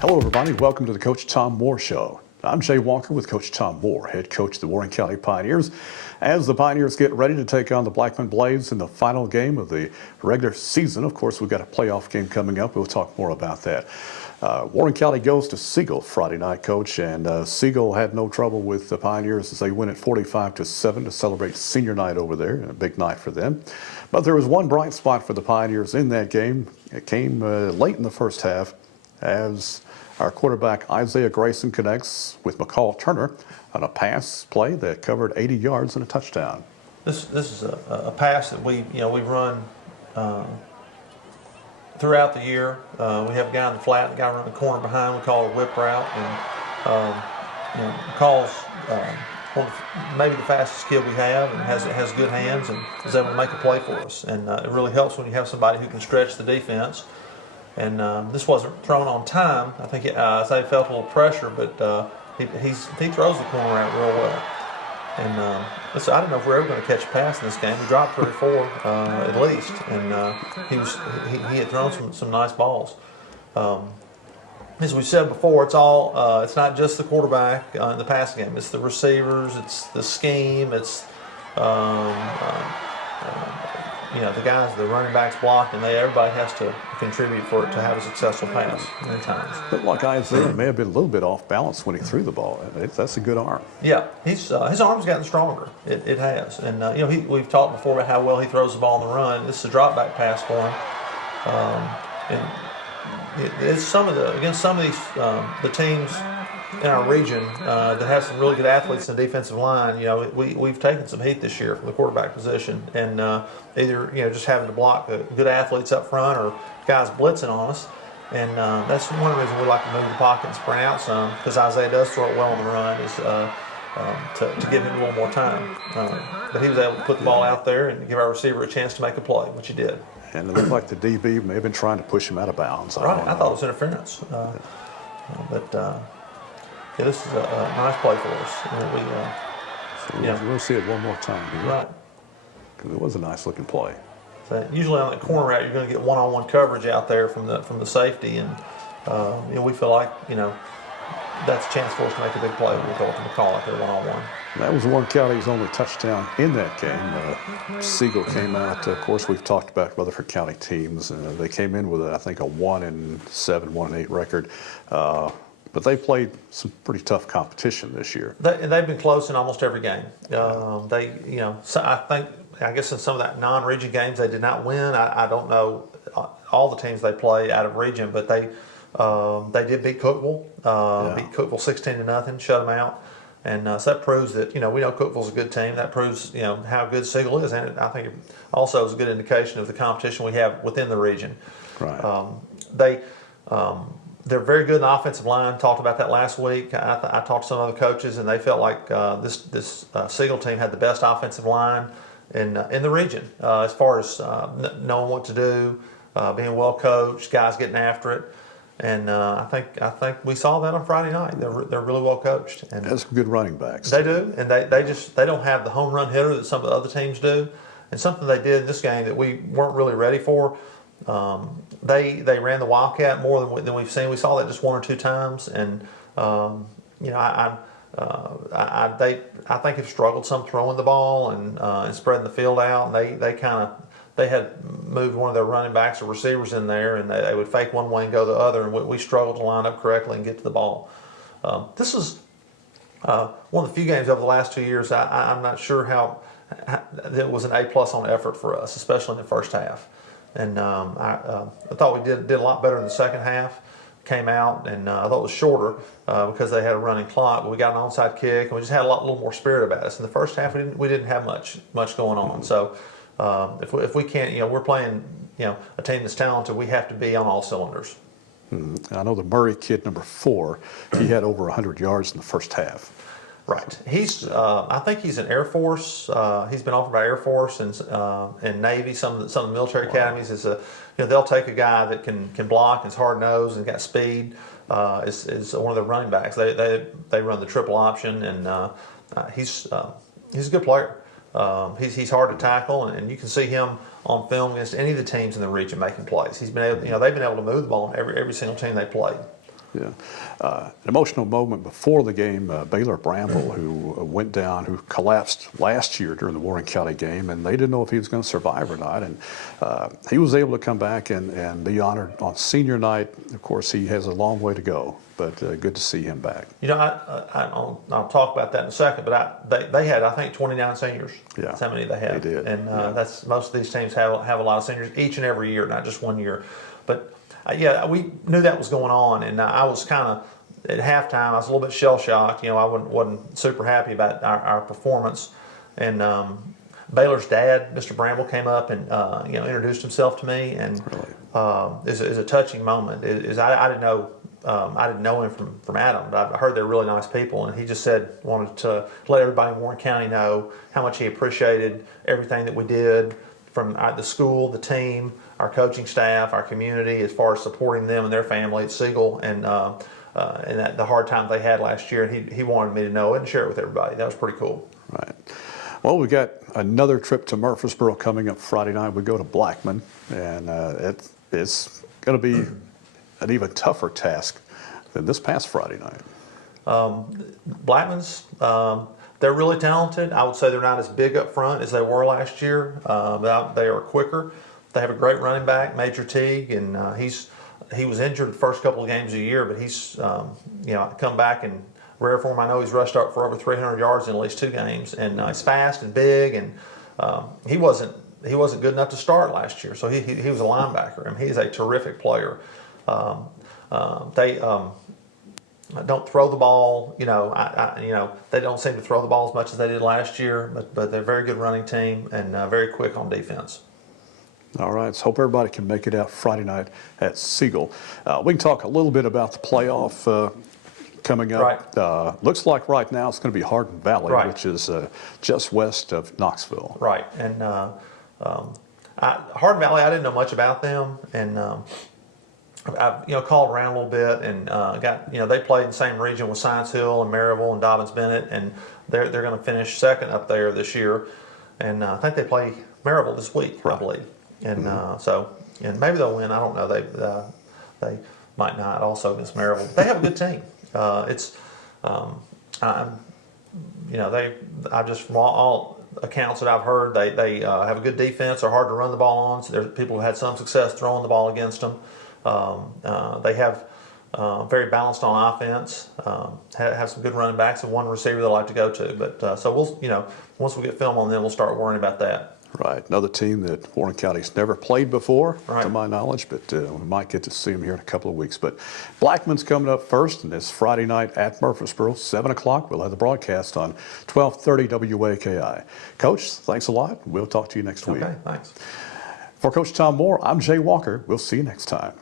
Hello, everybody. Welcome to the Coach Tom Moore Show. I'm Jay Walker with Coach Tom Moore, head coach of the Warren County Pioneers, as the Pioneers get ready to take on the Blackman Blades in the final game of the regular season. Of course, we've got a playoff game coming up. We'll talk more about that. Warren County goes to Siegel Friday night, Coach, and Siegel had no trouble with the Pioneers as they win at 45-7 to celebrate senior night over there, a big night for them. But there was one bright spot for the Pioneers in that game. It came late in the first half as our quarterback Isaiah Grayson connects with McCall Turner on a pass play that covered 80 yards and a touchdown. This is a pass that we run throughout the year. We have a guy in the flat, and a guy running the corner behind. We call it a whip route, and McCall's maybe the fastest kid we have, and has good hands and is able to make a play for us. And it really helps when you have somebody who can stretch the defense. And this wasn't thrown on time. I think Isaiah felt a little pressure, but he throws the corner out real well. And I don't know if we're ever going to catch a pass in this game. We dropped 3 or 4 at least, and he had thrown some nice balls. As we said before, it's not just the quarterback in the passing game. It's the receivers. It's the scheme. It's the guys, the running backs block, and everybody has to contribute for it to have a successful pass many times. But like Isaiah may have been a little bit off balance when he threw the ball. That's a good arm. Yeah, his arm's gotten stronger. It has, and we've talked before about how well he throws the ball on the run. This is a drop back pass for him, it's against some of these the teams in our region that have some really good athletes in the defensive line. We've taken some heat this year from the quarterback position, and either just having to block good athletes up front or guys blitzing on us. And that's one reason we like to move the pocket and sprint out some, because Isaiah does throw it well on the run, is to give him a little more time. But he was able to put the ball out there and give our receiver a chance to make a play, which he did. And it looked like the DB may have been trying to push him out of bounds. I thought it was interference. This is a nice play for us. We'll see it one more time here. Right. Because it was a nice looking play. So usually on that corner route, you're going to get one-on-one coverage out there from the safety, and we feel like that's a chance for us to make a big play. We'll go to McCall out there one-on-one. That was Warren County's only touchdown in that game. Siegel came out. Of course, we've talked about Rutherford County teams. They came in with, I think, a 1-7, 1-8 record. But they played some pretty tough competition this year. They've been close in almost every game. I guess in some of that non-region games they did not win. I don't know all the teams they play out of region, but they did beat Cookeville. Beat Cookeville 16-0, shut them out. And so that proves that, we know Cookeville's a good team. That proves, how good Siegel is. And I think it also is a good indication of the competition we have within the region. Right. They're very good in the offensive line. Talked about that last week. I talked to some other coaches, and they felt like this Siegel team had the best offensive line in the region as far as knowing what to do, being well coached, guys getting after it. And I think we saw that on Friday night. They're really well coached. And that's some good running backs. They do, and they don't have the home run hitter that some of the other teams do. And something they did in this game that we weren't really ready for. They ran the Wildcat more than we've seen. We saw that just 1 or 2 times, and I think have struggled some throwing the ball and spreading the field out. And they had moved one of their running backs or receivers in there, and they would fake one way and go the other, and we struggled to line up correctly and get to the ball. This is one of the few games over the last 2 years. I'm not sure how it was an A+ on effort for us, especially in the first half. And I thought we did a lot better in the second half. Came out, and I thought it was shorter because they had a running clock. But we got an onside kick, and we just had a little more spirit about us. In the first half, we didn't have much going on. So if we can't, we're playing a team that's talented. We have to be on all cylinders. I know the Murray kid, number 4, he had over 100 yards in the first half. Right. I think he's in Air Force. He's been offered by Air Force and Navy. Some of the military academies they'll take a guy that can block and is hard nosed and got speed. Is one of their running backs. They run the triple option, and he's a good player. He's hard to tackle, and you can see him on film against any of the teams in the region making plays. He's been able, they've been able to move the ball in every single team they played. Yeah. An emotional moment before the game, Baylor Bramble, who went down, who collapsed last year during the Warren County game, and they didn't know if he was going to survive or not. And he was able to come back and be honored on senior night. Of course, he has a long way to go, but good to see him back. You know, I'll talk about that in a second, but they had, I think, 29 seniors. Yeah, that's how many they had. They did. And that's most of these teams have a lot of seniors each and every year, not just one year. But yeah, we knew that was going on, and I was kind of at halftime. I was a little bit shell shocked. You know, I wasn't super happy about our performance. And Baylor's dad, Mr. Bramble, came up and introduced himself to me, and is a touching moment. I didn't know. I didn't know him from Adam, but I heard they're really nice people, and he just wanted to let everybody in Warren County know how much he appreciated everything that we did from the school, the team, our coaching staff, our community, as far as supporting them and their family at Siegel, and that the hard time they had last year. And he wanted me to know it and share it with everybody. That was pretty cool. Right. Well, we got another trip to Murfreesboro coming up Friday night. We go to Blackman, and it's going to be an even tougher task than this past Friday night. Blackman's, they're really talented. I would say they're not as big up front as they were last year, but they are quicker. They have a great running back, Major Teague, and he was injured the first couple of games of the year, but he's come back in rare form. I know he's rushed up for over 300 yards in at least 2 games, and he's fast and big, and he wasn't good enough to start last year, so he was a linebacker, and he's a terrific player. They don't throw the ball. They don't seem to throw the ball as much as they did last year, but they're a very good running team and very quick on defense. All right, so hope everybody can make it out Friday night at Siegel. We can talk a little bit about the playoff coming up. Right. Looks like right now it's going to be Hardin Valley, Right. which is just west of Knoxville. Right, and Hardin Valley, I didn't know much about them, and I've called around a little bit and got they played in the same region with Science Hill and Maryville and Dobbins Bennett, and they're going to finish second up there this year, and I think they play Maryville this week, I believe, and and maybe they'll win. I don't know. They might not also against Maryville. They have a good team. I just from all accounts that I've heard, they have a good defense. They're hard to run the ball on. So there's people who had some success throwing the ball against them. They have very balanced on offense. Have some good running backs and one receiver they like to go to. But so we'll once we get film on them, we'll start worrying about that. Right, another team that Warren County's never played before, Right. to my knowledge, but we might get to see them here in a couple of weeks. But Blackman's coming up first, and it's Friday night at Murfreesboro, 7 o'clock. We'll have the broadcast on 1230 WAKI. Coach, thanks a lot. We'll talk to you next week. Okay, thanks. For Coach Tom Moore, I'm Jay Walker. We'll see you next time.